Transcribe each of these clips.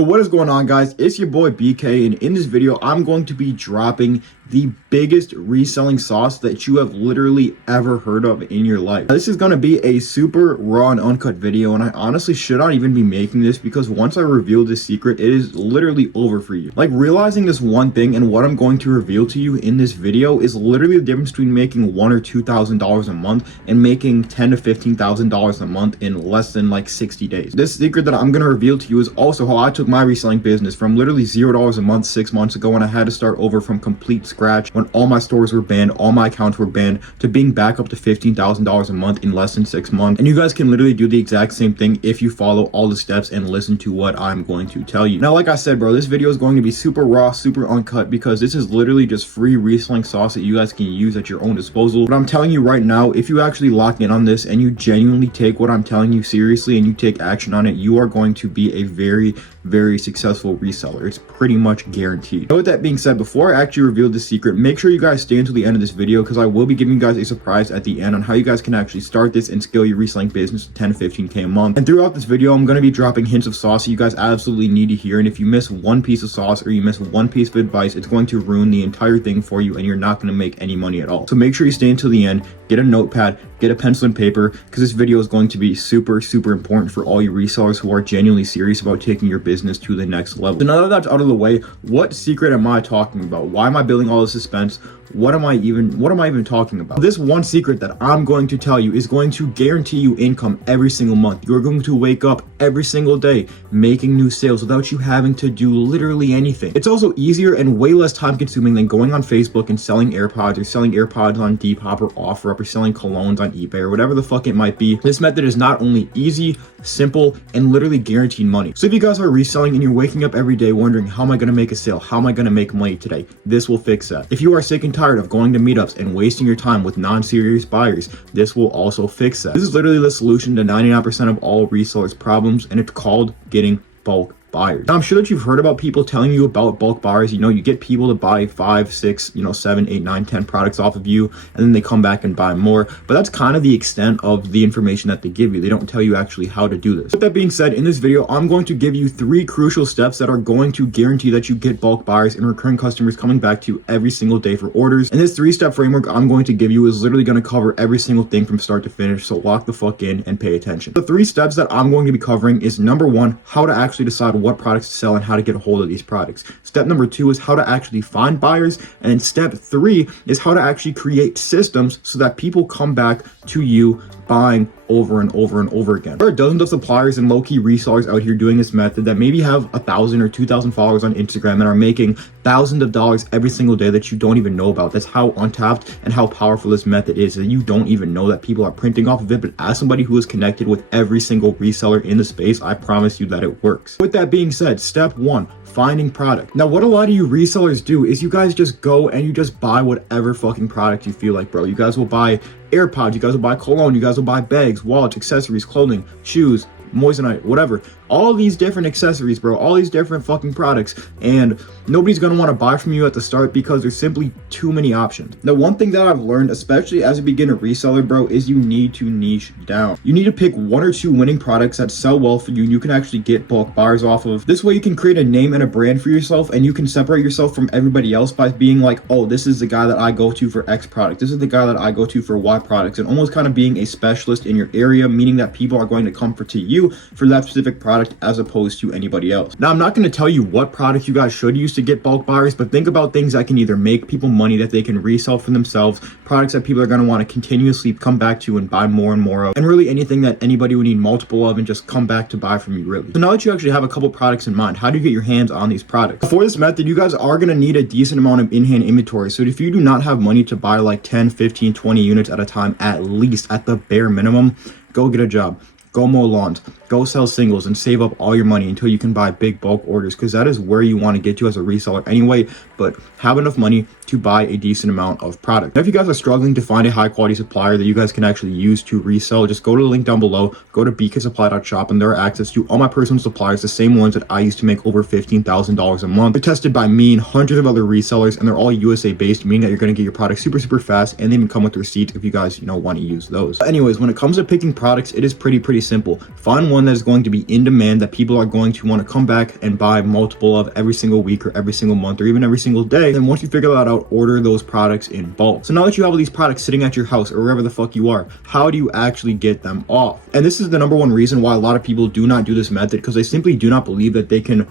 What is going on, guys? It's your boy BK, and in this video I'm going to be dropping the biggest reselling sauce that you have literally ever heard of in your life. Now, this is going to be a super raw and uncut video, and I honestly should not even be making this because once I reveal this secret, it is literally over for you. Like, realizing this one thing and what I'm going to reveal to you in this video is literally the difference between making $1,000 or $2,000 a month and making $10,000 to $15,000 a month in less than like 60 days. This secret that I'm going to reveal to you is also how I took my reselling business from literally $0 a month 6 months ago when I had to start over from complete scratch when all my stores were banned, all my accounts were banned, to being back up to $15,000 a month in less than 6 months. And you guys can literally do the exact same thing if you follow all the steps and listen to what I'm going to tell you. Now, like I said, bro, this video is going to be super raw, super uncut, because this is literally just free reselling sauce that you guys can use at your own disposal. But I'm telling you right now, if you actually lock in on this and you genuinely take what I'm telling you seriously and you take action on it, you are going to be a very successful reseller. It's pretty much guaranteed. So with that being said, before I actually reveal the secret, make sure you guys stay until the end of this video because I will be giving you guys a surprise at the end on how you guys can actually start this and scale your reselling business to 10 to 15k a month. And throughout this video, I'm going to be dropping hints of sauce that you guys absolutely need to hear, and if you miss one piece of sauce or you miss one piece of advice, it's going to ruin the entire thing for you and you're not going to make any money at all. So make sure you stay until the end, get a notepad, get a pencil and paper, because this video is going to be super important for all you resellers who are genuinely serious about taking your business to the next level. So now that that's out of the way, what secret am I talking about? Why am I building all this suspense? What am I even talking about? This one secret that I'm going to tell you is going to guarantee you income every single month. You're going to wake up every single day making new sales without you having to do literally anything. It's also easier and way less time consuming than going on Facebook and selling AirPods, or selling AirPods on Depop or OfferUp, or selling colognes on eBay, or whatever the fuck it might be. This method is not only easy, simple, and literally guaranteed money. So if you guys are reselling and you're waking up every day wondering, how am I going to make a sale? How am I going to make money today? This will fix that. If you are sick and tired of going to meetups and wasting your time with non-serious buyers, this will also fix that. This is literally the solution to 99% of all resellers' problems, and it's called getting bulk buyers. Now, I'm sure that you've heard about people telling you about bulk buyers. You get people to buy 5, 6, 7, 8, 9, 10 products off of you, and then they come back and buy more. But that's kind of the extent of the information that they give you. They don't tell you actually how to do this. With that being said, in this video, I'm going to give you 3 crucial steps that are going to guarantee that you get bulk buyers and recurring customers coming back to you every single day for orders. And this 3-step framework I'm going to give you is literally going to cover every single thing from start to finish. So lock the fuck in and pay attention. The 3 steps that I'm going to be covering is, number 1, how to actually decide what products to sell and how to get a hold of these products. Step number 2 is how to actually find buyers. And then step 3 is how to actually create systems so that people come back to you buying over and over again. There are dozens of suppliers and low-key resellers out here doing this method that maybe have 1,000 or 2,000 followers on Instagram and are making thousands of dollars every single day that you don't even know about. That's how untapped and how powerful this method is, that you don't even know that people are printing off of it. But as somebody who is connected with every single reseller in the space, I promise you that it works. With that being said, step 1, finding product. Now, what a lot of you resellers do is you guys just go and you just buy whatever fucking product you feel like, bro. You guys will buy AirPods, you guys will buy cologne, you guys will buy bags, wallets, accessories, clothing, shoes, moissanite, whatever. All these different accessories, bro, all these different fucking products, and nobody's gonna want to buy from you at the start because there's simply too many options. Now, one thing that I've learned, especially as a beginner reseller, bro, is you need to niche down. You need to pick 1 or 2 winning products that sell well for you and you can actually get bulk buyers off of. This way you can create a name and a brand for yourself, and you can separate yourself from everybody else by being like, oh, this is the guy that I go to for X product, this is the guy that I go to for Y products, and almost kind of being a specialist in your area, meaning that people are going to come to you for that specific product as opposed to anybody else. Now, I'm not going to tell you what product you guys should use to get bulk buyers, but think about things that can either make people money that they can resell for themselves, products that people are going to want to continuously come back to and buy more and more of, and really anything that anybody would need multiple of and just come back to buy from you, really. So now that you actually have a couple products in mind, how do you get your hands on these products? For this method, you guys are going to need a decent amount of in-hand inventory. So if you do not have money to buy like 10, 15, 20 units at a time, at least at the bare minimum, go get a job. Go mow lawns, go sell singles, and save up all your money until you can buy big bulk orders, because that is where you want to get to as a reseller anyway. But have enough money to buy a decent amount of product. Now, if you guys are struggling to find a high quality supplier that you guys can actually use to resell, just go to the link down below, go to bk.supply.shop, and there are access to all my personal suppliers, the same ones that I used to make over $15,000 a month. They're tested by me and hundreds of other resellers, and they're all USA based, meaning that you're going to get your product super fast, and they even come with receipts if you guys want to use those. But anyways, when it comes to picking products, it is pretty pretty simple. Find one that is going to be in demand, that people are going to want to come back and buy multiple of every single week or every single month or even every single day. Then once you figure that out, order those products in bulk. So now that you have all these products sitting at your house or wherever the fuck you are, how do you actually get them off? And this is the number one reason why a lot of people do not do this method, because they simply do not believe that they can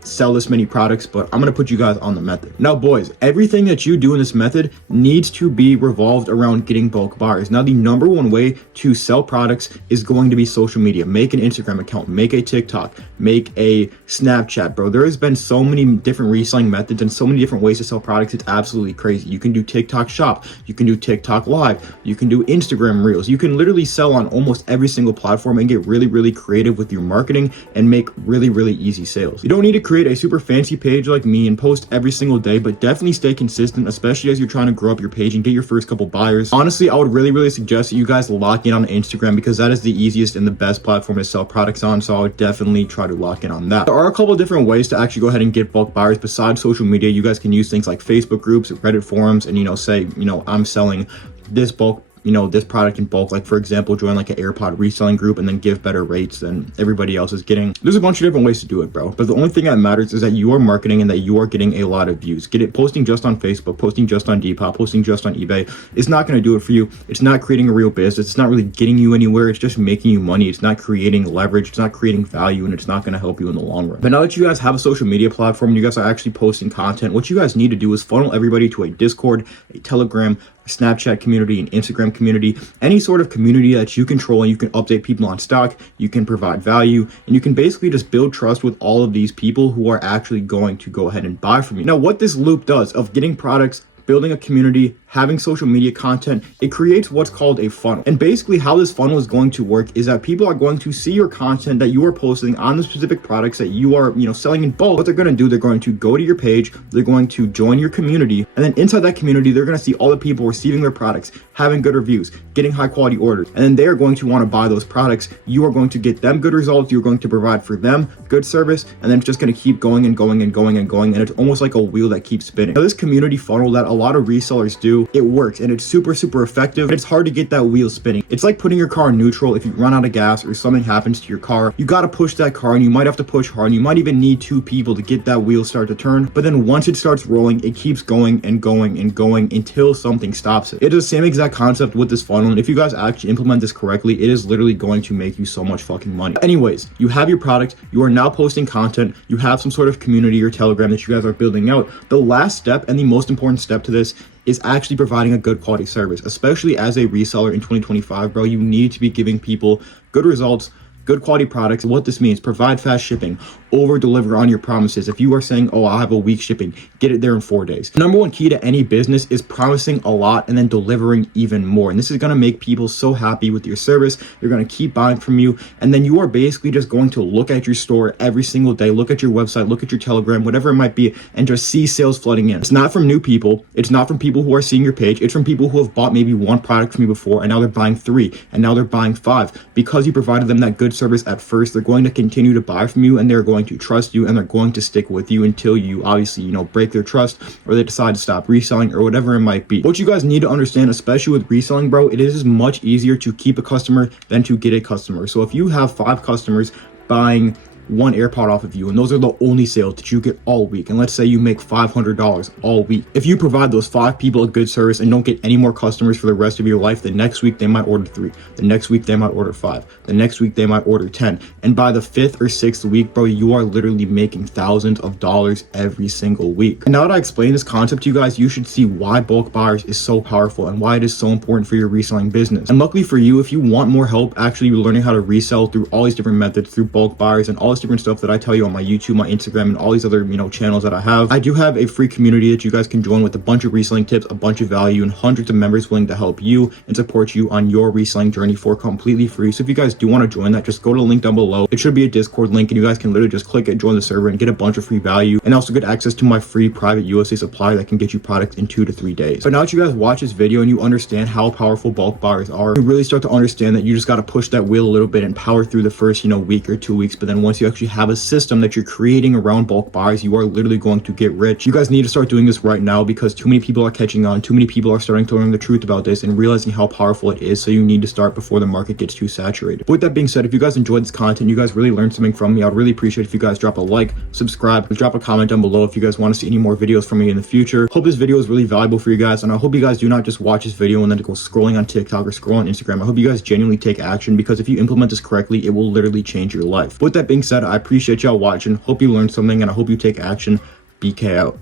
sell this many products. But I'm going to put you guys on the method. Now boys, everything that you do in this method needs to be revolved around getting bulk buyers. Now the number one way to sell products is going to be social media. Make an Instagram account, make a TikTok, make a Snapchat. Bro, there has been so many different reselling methods and so many different ways to sell products. It's absolutely crazy. You can do TikTok shop, you can do TikTok live, you can do Instagram reels. You can literally sell on almost every single platform and get really, really creative with your marketing and make really, really easy sales. You don't need to create a super fancy page like me and post every single day, but definitely stay consistent, especially as you're trying to grow up your page and get your first couple buyers. Honestly, I would really, really suggest that you guys lock in on Instagram, because that is the easiest and the best platform to sell products on. So I would definitely try to lock in on that. There are a couple of different ways to actually go ahead and get bulk buyers besides social media. You guys can use things like Facebook groups, Reddit forums, and say, I'm selling this bulk, this product in bulk. Like for example, join like an AirPod reselling group and then give better rates than everybody else is getting. There's a bunch of different ways to do it, bro. But the only thing that matters is that you are marketing and that you are getting a lot of views. Posting just on Facebook, posting just on Depop, posting just on eBay is not going to do it for you. It's not creating a real business. It's not really getting you anywhere. It's just making you money. It's not creating leverage. It's not creating value, and it's not going to help you in the long run. But now that you guys have a social media platform and you guys are actually posting content, what you guys need to do is funnel everybody to a Discord, a Telegram, a Snapchat community, an Instagram community, any sort of community that you control, and you can update people on stock, you can provide value, and you can basically just build trust with all of these people who are actually going to go ahead and buy from you. Now, what this loop does of getting products, building a community, having social media content, it creates what's called a funnel. And basically how this funnel is going to work is that people are going to see your content that you are posting on the specific products that you are, selling in bulk. What they're going to do, they're going to go to your page, they're going to join your community, and then inside that community, they're going to see all the people receiving their products, having good reviews, getting high quality orders, and then they're going to want to buy those products. You are going to get them good results, you're going to provide for them good service, and then it's just going to keep going and going and going and going, and it's almost like a wheel that keeps spinning. Now, this community funnel that a lot of resellers do, it works and it's super, super effective, but it's hard to get that wheel spinning. It's like putting your car in neutral. If you run out of gas or something happens to your car, you got to push that car, and you might have to push hard, and you might even need two people to get that wheel start to turn. But then once it starts rolling, it keeps going and going and going until something stops it. It is the same exact concept with this funnel, and if you guys actually implement this correctly, it is literally going to make you so much fucking money. Anyways, you have your product, you are now posting content, you have some sort of community or Telegram that you guys are building out. The last step and the most important step to this is actually providing a good quality service. Especially as a reseller in 2025, bro, you need to be giving people good results, good quality products. What this means, provide fast shipping, over deliver on your promises. If you are saying, oh, I'll have a week shipping, get it there in 4 days. The number one key to any business is promising a lot and then delivering even more. And this is going to make people so happy with your service. They're going to keep buying from you. And then you are basically just going to look at your store every single day, look at your website, look at your Telegram, whatever it might be, and just see sales flooding in. It's not from new people. It's not from people who are seeing your page. It's from people who have bought maybe one product from you before, and now they're buying 3, and now they're buying 5. Because you provided them that good service at first, they're going to continue to buy from you, and they're going to trust you, and they're going to stick with you until you obviously, break their trust, or they decide to stop reselling, or whatever it might be. What you guys need to understand, especially with reselling, bro, it is much easier to keep a customer than to get a customer. So if you have 5 customers buying one AirPod off of you, and those are the only sales that you get all week, and let's say you make $500 all week, if you provide those 5 people a good service and don't get any more customers for the rest of your life, the next week they might order 3, the next week they might order 5, the next week they might order 10, and by the 5th or 6th week, bro, you are literally making thousands of dollars every single week. And now that I explained this concept to you guys, you should see why bulk buyers is so powerful and why it is so important for your reselling business. And luckily for you, if you want more help actually learning how to resell through all these different methods, through bulk buyers and all different stuff that I tell you on my YouTube, my Instagram, and all these other channels that I do have a free community that you guys can join with a bunch of reselling tips, a bunch of value, and hundreds of members willing to help you and support you on your reselling journey for completely free. So if you guys do want to join that, just go to the link down below. It should be a Discord link, and you guys can literally just click it, join the server, and get a bunch of free value, and also get access to my free private USA supply that can get you products in 2 to 3 days. But now that you guys watch this video and you understand how powerful bulk buyers are, you really start to understand that you just got to push that wheel a little bit and power through the first week or 2 weeks. But then once you you actually have a system that you're creating around bulk buys, you are literally going to get rich. You guys need to start doing this right now because too many people are catching on. Too many people are starting to learn the truth about this and realizing how powerful it is. So you need to start before the market gets too saturated. With that being said, if you guys enjoyed this content, you guys really learned something from me, I'd really appreciate if you guys drop a like, subscribe, drop a comment down below if you guys want to see any more videos from me in the future. Hope this video is really valuable for you guys, and I hope you guys do not just watch this video and then go scrolling on TikTok or scroll on Instagram. I hope you guys genuinely take action, because if you implement this correctly, it will literally change your life. With that being said, I appreciate y'all watching. Hope you learned something, and I hope you take action. BK out.